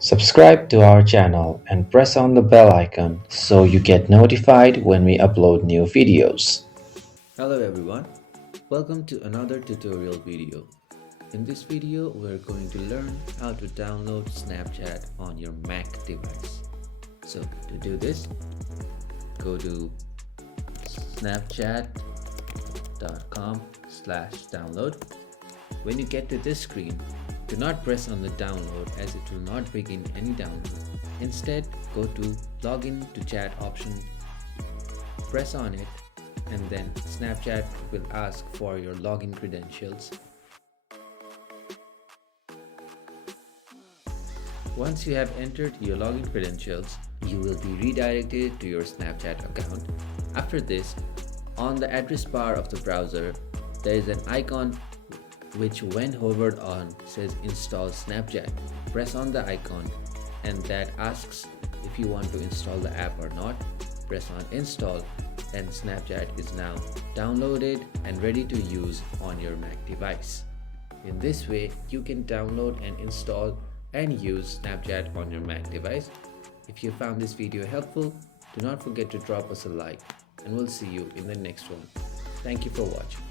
Subscribe to our channel and press on the bell icon so you get notified when we upload new videos. Hello everyone, welcome to another tutorial video. In this video, we're going to learn how to download Snapchat on your Mac device. So to do this, go to snapchat.com/download. When you get to this screen, do not press on the download as it will not begin any download. Instead, go to login to chat option, press on it, and then Snapchat will ask for your login credentials. Once you have entered your login credentials, you will be redirected to your Snapchat account. After this, on the address bar of the browser, there is an icon which when hovered on says install Snapchat. Press on the icon and that asks if you want to install the app or not. Press on install and Snapchat is now downloaded and ready to use on your Mac device. In this way, you can download and install and use Snapchat on your Mac device. If you found this video helpful, do not forget to drop us a like and we'll see you in the next one. Thank you for watching.